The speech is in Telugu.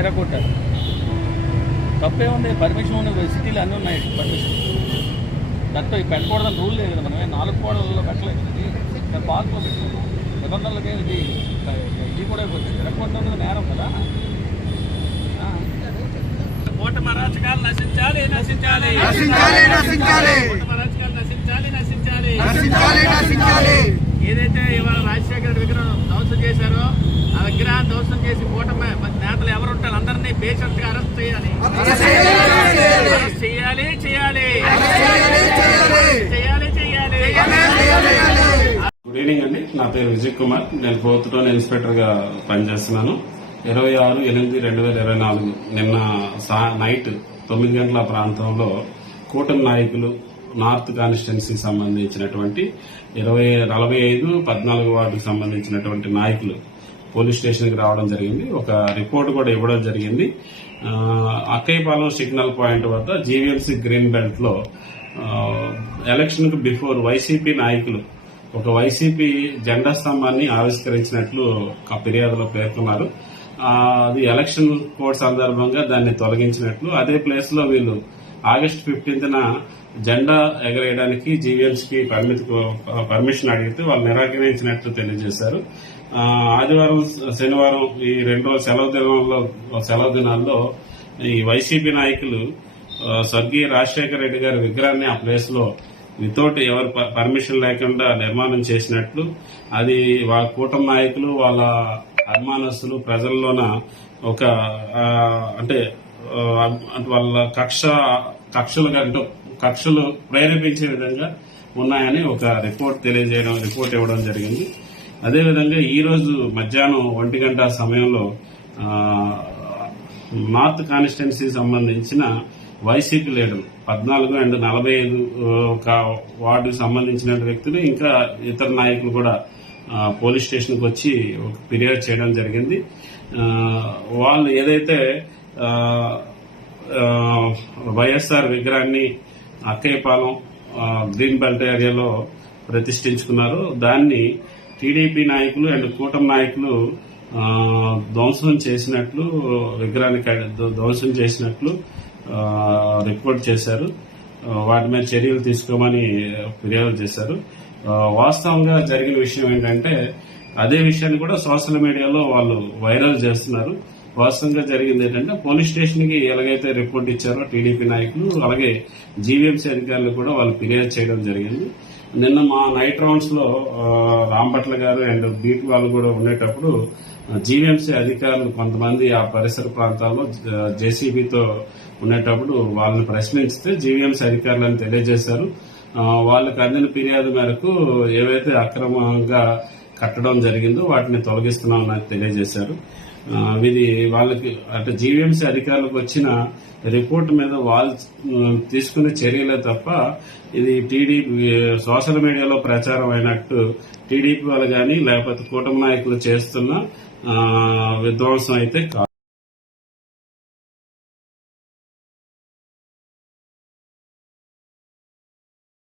ఎరగొట్టారు. తప్పే ఉంది, పర్మిషన్ ఉంది, సిటీలు అన్నీ ఉన్నాయి పర్మిషన్. దాంట్లో పెట్టకూడదని రూల్ లేదు కదా, మనమే 4 కోడలలో పెట్టలేదు. ఇది పార్క్లో పెట్టాము, నిబంధనలకే ఇది కూడా అయిపోతుంది. ఎరగొట్టడం నేరం కదా. కూటమి అరాచకాలు నశించాలి, నశించాలి, కూటమి అరాచకాలు నశించాలి, నశించాలి. ఏదైతే ఇవాళ రాజశేఖర రెడ్డి విగ్రహం ధ్వంసం చేశారో ఆ విగ్రహాన్ని ధ్వంసం చేసి కూటమి నేతలు ఎవరు ఉంటారు అందరినీ బేషరతుగా అరెస్ట్ చేయాలి, గుడ్ ఈవినింగ్ అండి. నా పేరు విజయ్ కుమార్. నేను ఫోర్త్ టౌన్ ఇన్స్పెక్టర్ గా పనిచేస్తున్నాను. 26/8/2024 నిన్న నైట్ 9 గంటల ప్రాంతంలో కూటమి నాయకులు నార్త్ కాన్స్టిట్యున్సీ సంబంధించినటువంటి 45-14 వార్డుకు సంబంధించినటువంటి నాయకులు పోలీస్ స్టేషన్ కి రావడం జరిగింది. ఒక రిపోర్ట్ కూడా ఇవ్వడం జరిగింది. అక్కయ్యపాలెం సిగ్నల్ పాయింట్ వద్ద జీవీఎంసీ గ్రీన్ బెల్ట్ లో ఎలక్షన్ కు బిఫోర్ వైసీపీ నాయకులు ఒక వైసీపీ జెండా స్తంభాన్ని ఆవిష్కరించినట్లు ఫిర్యాదులో పేర్కొన్నారు. అది ఎలక్షన్ కోడ్ సందర్భంగా దాన్ని తొలగించినట్లు, అదే ప్లేస్ లో వీళ్ళు August 15న జెండా ఎగరేయడానికి జీవీఎంసీకి పర్మిషన్ అడిగితే వాళ్ళు నిరాకరించినట్లు తెలియజేశారు. ఆదివారం, శనివారం ఈ 2 రోజుల సెలవు దినాల్లో ఈ వైసీపీ నాయకులు స్వర్గీయ రాజశేఖర రెడ్డి గారి విగ్రహాన్ని ఆ ప్లేస్ లో వితౌట్ ఎవరి పర్మిషన్ లేకుండా నిర్మాణం చేసినట్లు, అది వాళ్ళ కూటమి నాయకులు వాళ్ళ అభిమానస్తులు ప్రజల్లోన ఒక అంటే వాళ్ళ కక్షలు ప్రేరేపించే విధంగా ఉన్నాయని ఒక రిపోర్ట్ ఇవ్వడం జరిగింది. అదేవిధంగా ఈ రోజు మధ్యాహ్నం 1 గంట సమయంలో నార్త్ కాన్స్టిట్యున్సీ సంబంధించిన వైసీపీ లీడర్లు 14 and 45 వార్డుకు సంబంధించిన వ్యక్తులు ఇంకా ఇతర నాయకులు కూడా పోలీస్ స్టేషన్ కు వచ్చి ఫిర్యాదు చేయడం జరిగింది. వాళ్ళు ఏదైతే వైఎస్ఆర్ విగ్రహాన్ని అక్కయ్యపాలెం గ్రీన్ బెల్ట్ ఏరియాలో ప్రతిష్ఠించుకున్నారు, దాన్ని టీడీపీ నాయకులు అండ్ కూటమి నాయకులు ధ్వంసం చేసినట్లు, విగ్రహాన్ని ధ్వంసం చేసినట్లు రిపోర్ట్ చేశారు. వాటి మీద చర్యలు తీసుకోమని ఫిర్యాదు చేశారు. వాస్తవంగా జరిగిన విషయం ఏంటంటే అదే విషయాన్ని కూడా సోషల్ మీడియాలో వాళ్ళు వైరల్ చేస్తున్నారు. వాస్తవంగా జరిగింది ఏంటంటే పోలీస్ స్టేషన్ కి ఎలాగైతే రిపోర్ట్ ఇచ్చారో టీడీపీ నాయకులు, అలాగే జీవీఎంసీ అధికారులు కూడా వాళ్ళు ఫిర్యాదు చేయడం జరిగింది. నిన్న మా నైట్ రౌండ్స్ లో రాంపట్ల గారు అండ్ బీపీ వాళ్ళు కూడా ఉండేటప్పుడు జీవీఎంసీ అధికారులు కొంతమంది ఆ పరిసర ప్రాంతాల్లో జేసీబీతో ఉండేటప్పుడు వాళ్ళని ప్రశ్నించితే జీవీఎంసీ అధికారులను తెలియజేశారు. వాళ్ళకి అందిన ఫిర్యాదు మేరకు ఏవైతే అక్రమంగా కట్టడం జరిగిందో వాటిని తొలగిస్తున్నామని తెలియజేశారు. ఇది వాళ్ళకి అంటే జీవీఎంసీ అధికారులకు వచ్చిన రిపోర్ట్ మీద వాళ్ళు తీసుకునే చర్యలే తప్ప ఇది టీడీపీ సోషల్ మీడియాలో ప్రచారం అయినట్టు టీడీపీ వాళ్ళు గాని లేకపోతే కూటమి నాయకులు చేస్తున్న విధ్వంసం అయితే కాదు.